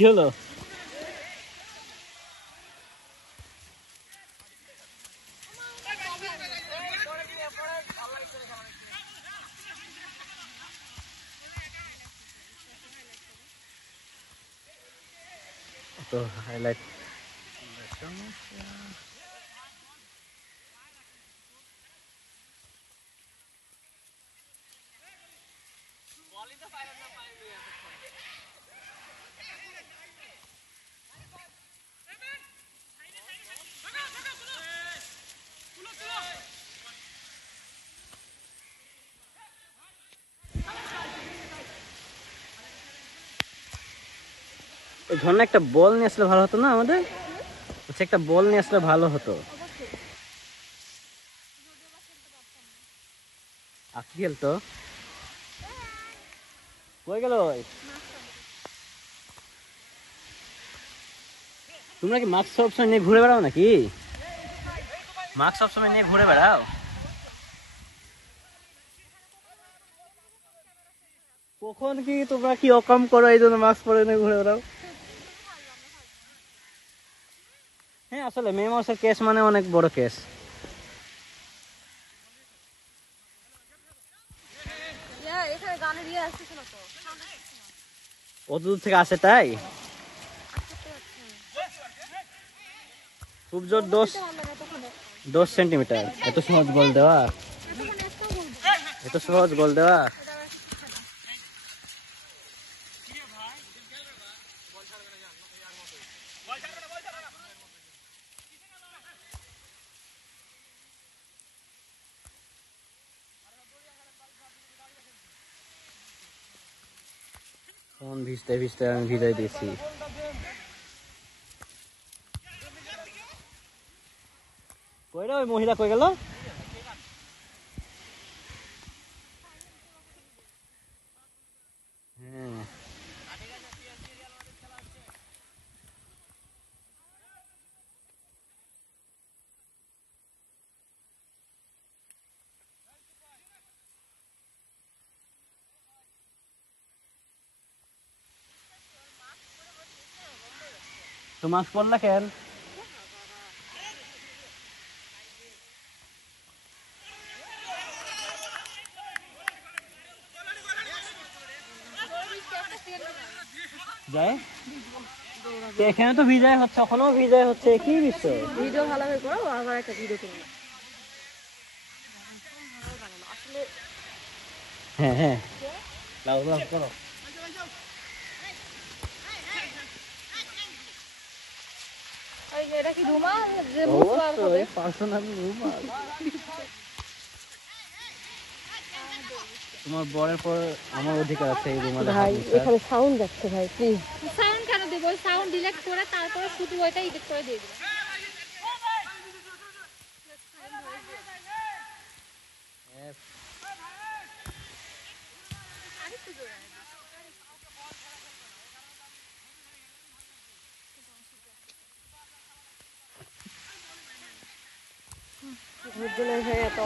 কি হলো? তো হাইলাইট ঝর্ণা একটা বল নিয়ে আসলে ভালো হতো না আমাদের? আচ্ছা, একটা বল নিয়ে আসলে ভালো হতো। আকি খেলতো কই গেল? তোমরা কি মাস্ক সবসময় নিয়ে ঘুরে বেড়াও নাকি? মাস্ক সবসময় নিয়ে ঘুরে বেড়াও? কখন কি তোমরা কি অকাম করো এই জন্য মাস্ক পরে নিয়ে ঘুরে বেড়াও? হ্যাঁ, আসলে মে মাসের কেস মানে অনেক বড় কেস। কত দূর থেকে আসে তাই? খুব জোর 10 সেন্টিমিটার। এত সহজ গোল দেওয়া, এত সহজ গোল দেওয়া। কোন ভিজতে ভিজতে আমি ভিজাই দিয়েছি। কই রে ওই মহিলা কই গেল? হ্যাঁ, তো মাস্ক পরলা কেন? যায় এখানে তো ভিজাই হচ্ছে, ওখানেও ভিজাই হচ্ছে, কি বিষয়? ভিডিও ভালোভাবে করো, আবার একটা ভিডিও করো। হ্যাঁ হ্যাঁ, লাও লাও করো। এটা কি রুমাল যে মুছবার হবে? পার্সোনাল রুমাল। তোমার বরের পর আমার অধিকার আছে এই রুমালে। ভাই এখানে সাউন্ড যাচ্ছে ভাই, প্লিজ। সাউন্ড কেন দেব? ওই সাউন্ড ডিলেট করে তারপরে শুধু ওইটা এডিট করে দিয়ে দেব। বুঝলে হয়ে তো